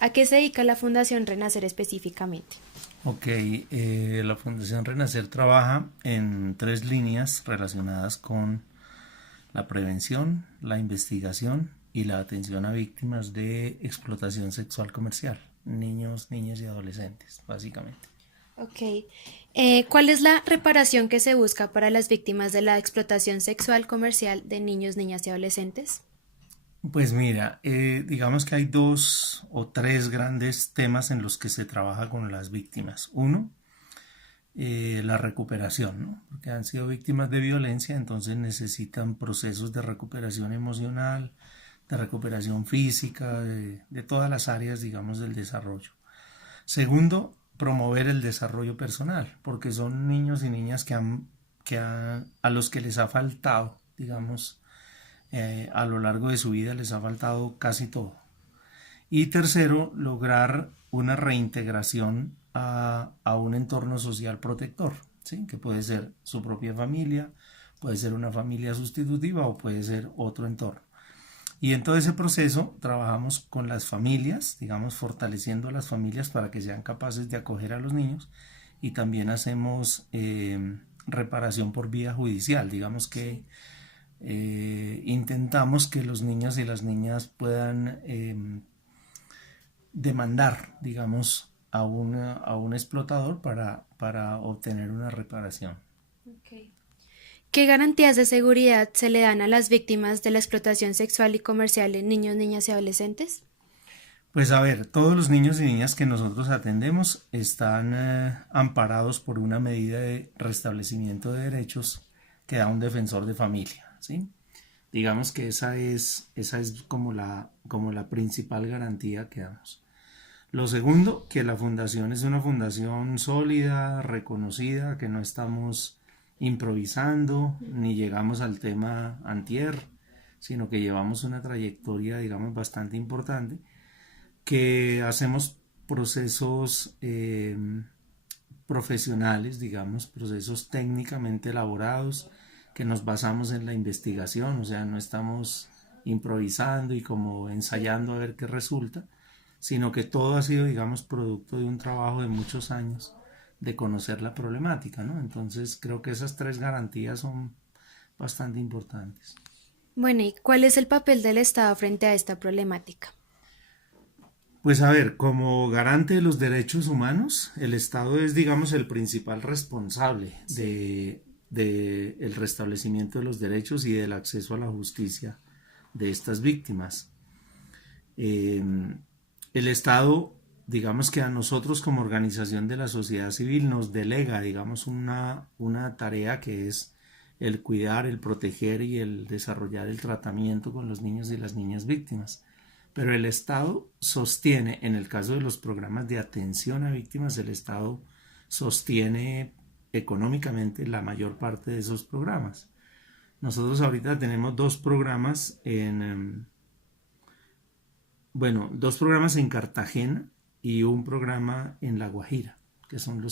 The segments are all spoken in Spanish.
¿A qué se dedica la Fundación Renacer específicamente? Ok, la Fundación Renacer trabaja en tres líneas relacionadas con la prevención, la investigación y la atención a víctimas de explotación sexual comercial, niños, niñas y adolescentes, básicamente. Ok. ¿Cuál es la reparación que se busca para las víctimas de la explotación sexual comercial de niños, niñas y adolescentes? Pues mira, digamos que hay dos o tres grandes temas en los que se trabaja con las víctimas. Uno, la recuperación, ¿no? Porque han sido víctimas de violencia, entonces necesitan procesos de recuperación emocional, de recuperación física, de todas las áreas, digamos, del desarrollo. Segundo, promover el desarrollo personal, porque son niños y niñas a los que les ha faltado, digamos, a lo largo de su vida les ha faltado casi todo. Y tercero, lograr una reintegración a un entorno social protector, ¿sí? Que puede ser su propia familia, puede ser una familia sustitutiva o puede ser otro entorno. Y en todo ese proceso trabajamos con las familias, digamos, fortaleciendo a las familias para que sean capaces de acoger a los niños y también hacemos reparación por vía judicial, digamos que intentamos que los niños y las niñas puedan demandar, digamos, a un explotador para obtener una reparación. Ok. ¿Qué garantías de seguridad se le dan a las víctimas de la explotación sexual y comercial en niños, niñas y adolescentes? Pues a ver, todos los niños y niñas que nosotros atendemos están amparados por una medida de restablecimiento de derechos que da un defensor de familia, ¿sí? Digamos que esa es como la principal garantía que damos. Lo segundo, que la fundación es una fundación sólida, reconocida, que no estamos improvisando ni llegamos al tema antier, sino que llevamos una trayectoria, digamos, bastante importante, que hacemos procesos profesionales, digamos, procesos técnicamente elaborados, que nos basamos en la investigación, o sea, no estamos improvisando y como ensayando a ver qué resulta, sino que todo ha sido, digamos, producto de un trabajo de muchos años de conocer la problemática, ¿no? Entonces creo que esas tres garantías son bastante importantes. Bueno, ¿y cuál es el papel del Estado frente a esta problemática? Pues a ver, como garante de los derechos humanos, el Estado es, digamos, el principal responsable Sí. de el restablecimiento de los derechos y del acceso a la justicia de estas víctimas. Eh, el Estado, digamos que a nosotros como organización de la sociedad civil nos delega, digamos, una tarea que es el cuidar, el proteger y el desarrollar el tratamiento con los niños y las niñas víctimas. Pero el Estado sostiene, en el caso de los programas de atención a víctimas, el Estado sostiene económicamente la mayor parte de esos programas. Nosotros ahorita tenemos dos programas bueno, dos programas en Cartagena y un programa en La Guajira, que son en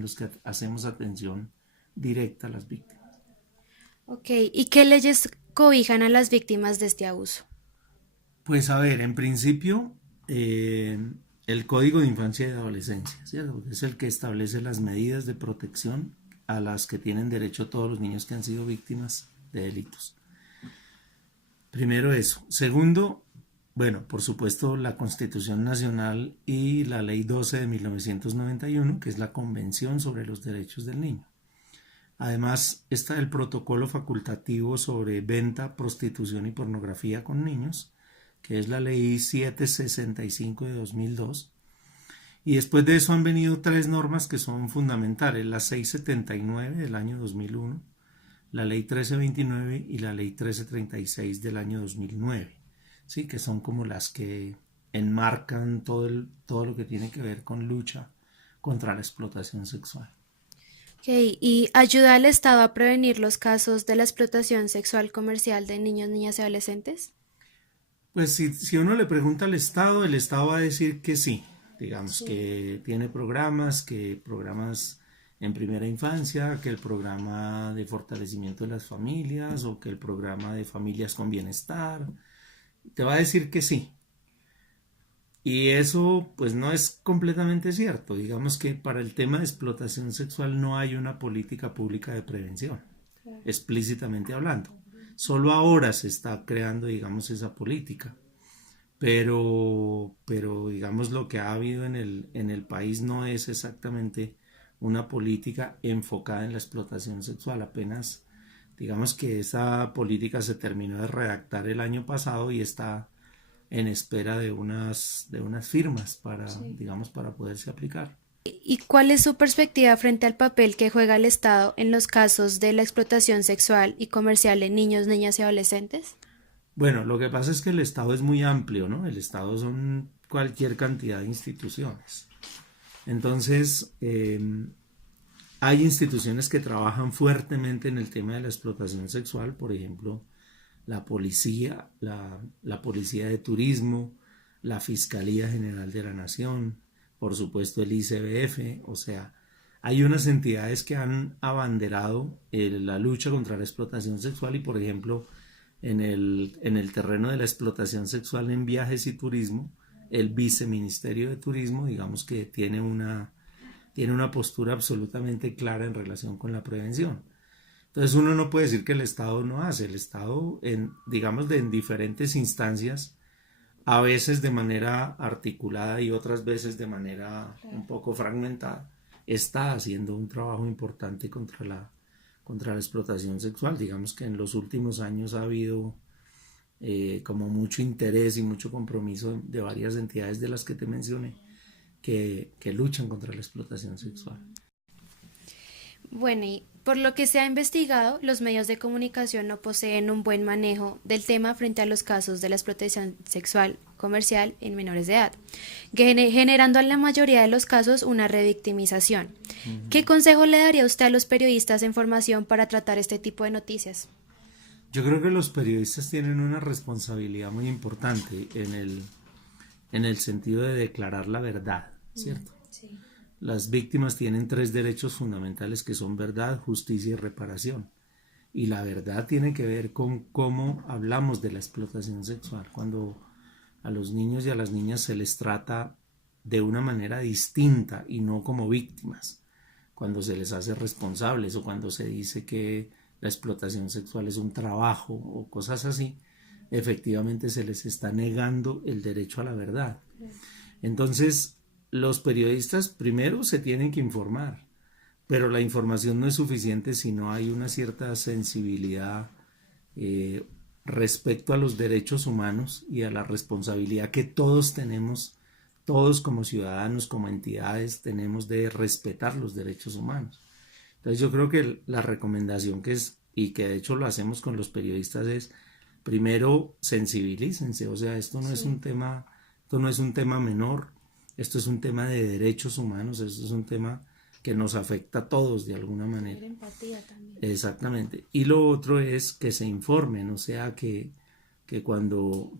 los que hacemos atención directa a las víctimas. Ok, ¿y qué leyes cobijan a las víctimas de este abuso? Pues a ver, en principio, el Código de Infancia y Adolescencia, ¿cierto? Es el que establece las medidas de protección a las que tienen derecho todos los niños que han sido víctimas de delitos. Primero eso. Segundo, bueno, por supuesto, la Constitución Nacional y la Ley 12 de 1991, que es la Convención sobre los Derechos del Niño. Además, está el protocolo facultativo sobre venta, prostitución y pornografía con niños, que es la Ley 765 de 2002. Y después de eso han venido tres normas que son fundamentales: la 679 del año 2001, la Ley 1329 y la Ley 1336 del año 2009, ¿sí? Que son como las que enmarcan todo lo que tiene que ver con lucha contra la explotación sexual. Ok, ¿y ayuda al Estado a prevenir los casos de la explotación sexual comercial de niños, niñas y adolescentes? Pues si uno le pregunta al Estado, el Estado va a decir que sí, digamos Sí. que tiene programas, que programas en primera infancia, que el programa de fortalecimiento de las familias o que el programa de familias con bienestar, te va a decir que sí. Y eso pues no es completamente cierto. Digamos que para el tema de explotación sexual no hay una política pública de prevención, explícitamente hablando. Solo ahora se está creando, digamos, esa política. Pero digamos lo que ha habido en el país no es exactamente una política enfocada en la explotación sexual. Apenas digamos que esa política se terminó de redactar el año pasado y está en espera de unas firmas para, Sí. digamos, para poderse aplicar. ¿Y cuál es su perspectiva frente al papel que juega el Estado en los casos de la explotación sexual y comercial en niños, niñas y adolescentes? Bueno, lo que pasa es que el Estado es muy amplio, ¿no? El Estado son cualquier cantidad de instituciones. Entonces, hay instituciones que trabajan fuertemente en el tema de la explotación sexual, por ejemplo, la policía, la policía de turismo, la Fiscalía General de la Nación, por supuesto el ICBF, o sea, hay unas entidades que han abanderado la lucha contra la explotación sexual y, por ejemplo, en el terreno de la explotación sexual en viajes y turismo, el Viceministerio de Turismo, digamos que tiene una postura absolutamente clara en relación con la prevención. Entonces uno no puede decir que el Estado no hace, el Estado digamos en diferentes instancias, a veces de manera articulada y otras veces de manera un poco fragmentada, está haciendo un trabajo importante contra la explotación sexual. Digamos que en los últimos años ha habido como mucho interés y mucho compromiso de varias entidades de las que te mencioné que luchan contra la explotación sexual. Bueno, y por lo que se ha investigado, los medios de comunicación no poseen un buen manejo del tema frente a los casos de la explotación sexual comercial en menores de edad, generando en la mayoría de los casos una revictimización. ¿Qué consejo le daría usted a los periodistas en formación para tratar este tipo de noticias? Yo creo que los periodistas tienen una responsabilidad muy importante en el sentido de declarar la verdad, ¿cierto? Sí. Las víctimas tienen tres derechos fundamentales que son verdad, justicia y reparación. Y la verdad tiene que ver con cómo hablamos de la explotación sexual, cuando a los niños y a las niñas se les trata de una manera distinta y no como víctimas, cuando se les hace responsables o cuando se dice que la explotación sexual es un trabajo o cosas así, efectivamente se les está negando el derecho a la verdad. Entonces, los periodistas primero se tienen que informar, pero la información no es suficiente si no hay una cierta sensibilidad eh, respecto a los derechos humanos y a la responsabilidad que todos tenemos, todos como ciudadanos, como entidades, tenemos de respetar los derechos humanos. Entonces yo creo que la recomendación que es, y que de hecho lo hacemos con los periodistas, es primero sensibilícense, o sea, esto no es un tema menor, esto es un tema de derechos humanos, esto es un tema que nos afecta a todos de alguna manera. Tener empatía también. Exactamente. Y lo otro es que se informen, o sea, que cuando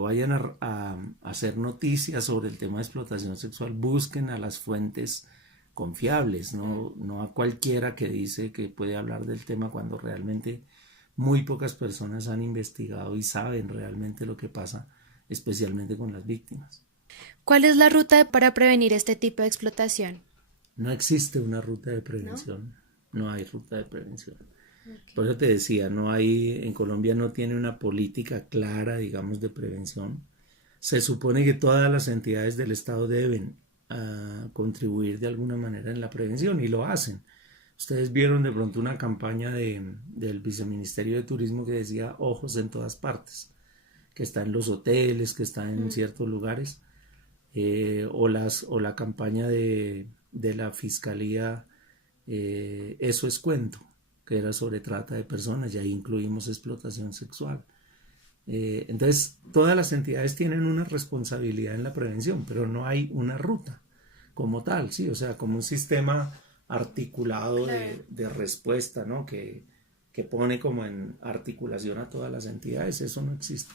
vayan a hacer noticias sobre el tema de explotación sexual, busquen a las fuentes confiables, no a cualquiera que dice que puede hablar del tema cuando realmente muy pocas personas han investigado y saben realmente lo que pasa, especialmente con las víctimas. ¿Cuál es la ruta para prevenir este tipo de explotación? No existe una ruta de prevención, no hay ruta de prevención. Por eso te decía, en Colombia no tiene una política clara, digamos, de prevención. Se supone que todas las entidades del Estado deben contribuir de alguna manera en la prevención y lo hacen. Ustedes vieron de pronto una campaña del Viceministerio de Turismo que decía ojos en todas partes, que está en los hoteles, que está en ciertos lugares, o la campaña de la Fiscalía, Eso es cuento, que era sobre trata de personas, y ahí incluimos explotación sexual. Entonces, todas las entidades tienen una responsabilidad en la prevención, pero no hay una ruta como tal, ¿sí? O sea, como un sistema articulado de respuesta, ¿no? Que pone como en articulación a todas las entidades, eso no existe.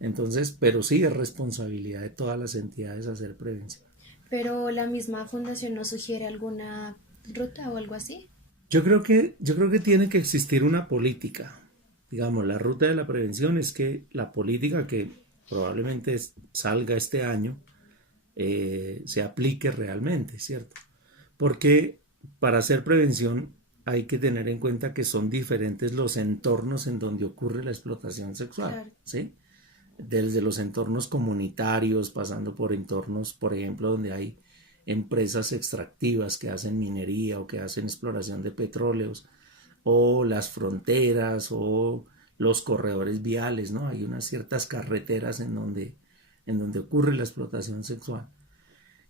Entonces, pero sí es responsabilidad de todas las entidades hacer prevención. Pero la misma fundación no sugiere alguna ruta o algo así. Yo creo que tiene que existir una política. Digamos, la ruta de la prevención es que la política que probablemente salga este año se aplique realmente, ¿cierto? Porque para hacer prevención hay que tener en cuenta que son diferentes los entornos en donde ocurre la explotación sexual, Claro. ¿sí? Desde los entornos comunitarios, pasando por entornos, por ejemplo, donde hay empresas extractivas que hacen minería o que hacen exploración de petróleos, o las fronteras, o los corredores viales, ¿no? Hay unas ciertas carreteras en donde ocurre la explotación sexual.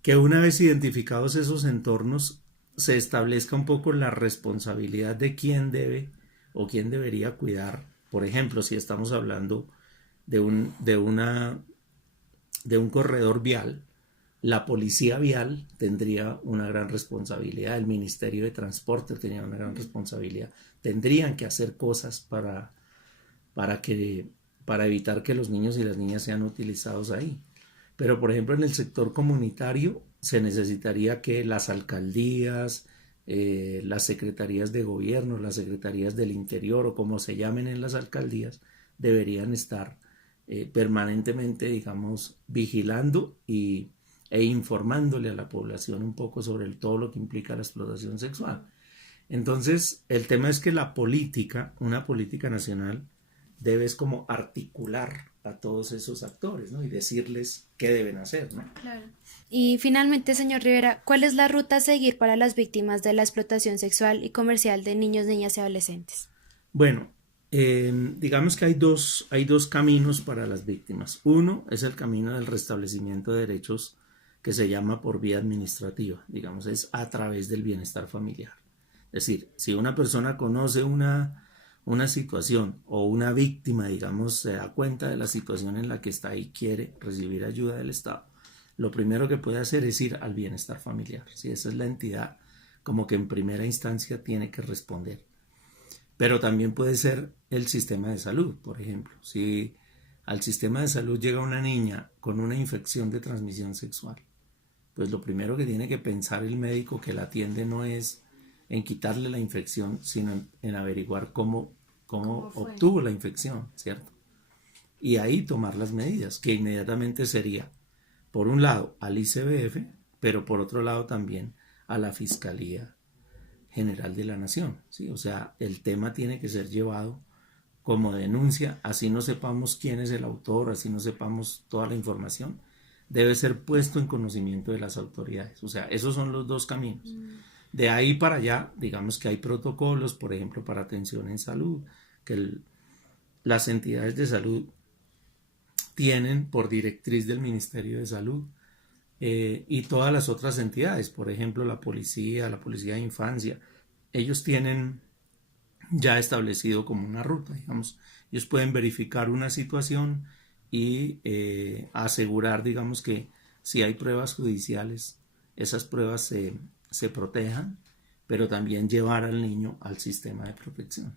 Que una vez identificados esos entornos, se establezca un poco la responsabilidad de quién debe o quién debería cuidar. Por ejemplo, si estamos hablando de un corredor vial, la policía vial tendría una gran responsabilidad, el Ministerio de Transporte tendría una gran responsabilidad, tendrían que hacer cosas para, que, para evitar que los niños y las niñas sean utilizados ahí. Pero, por ejemplo, en el sector comunitario se necesitaría que las alcaldías, las secretarías de gobierno, las secretarías del interior o como se llamen en las alcaldías, deberían estar permanentemente, digamos, vigilando e informándole a la población un poco sobre todo lo que implica la explotación sexual. Entonces, el tema es que la política, una política nacional, debes como articular a todos esos actores, ¿no? Y decirles qué deben hacer, ¿no? Claro. Y finalmente, señor Rivera, ¿cuál es la ruta a seguir para las víctimas de la explotación sexual y comercial de niños, niñas y adolescentes? Bueno, digamos que hay dos caminos para las víctimas. Uno es el camino del restablecimiento de derechos que se llama por vía administrativa, digamos, es a través del bienestar familiar. Es decir, si una persona conoce una situación o una víctima, digamos, se da cuenta de la situación en la que está y quiere recibir ayuda del Estado, lo primero que puede hacer es ir al bienestar familiar. ¿Sí? Esa es la entidad como que en primera instancia tiene que responder. Pero también puede ser el sistema de salud, por ejemplo. Si al sistema de salud llega una niña con una infección de transmisión sexual, pues lo primero que tiene que pensar el médico que la atiende no es en quitarle la infección, sino en averiguar cómo obtuvo la infección, ¿cierto? Y ahí tomar las medidas, que inmediatamente sería, por un lado, al ICBF, pero por otro lado también a la Fiscalía General de la Nación, ¿sí? O sea, el tema tiene que ser llevado como denuncia, así no sepamos quién es el autor, así no sepamos toda la información, debe ser puesto en conocimiento de las autoridades. O sea, esos son los dos caminos. De ahí para allá, digamos que hay protocolos, por ejemplo, para atención en salud, que las entidades de salud tienen por directriz del Ministerio de Salud, y todas las otras entidades, por ejemplo, la policía de infancia, ellos tienen ya establecido como una ruta, digamos, ellos pueden verificar una situación y asegurar, digamos, que si hay pruebas judiciales, esas pruebas se protejan, pero también llevar al niño al sistema de protección.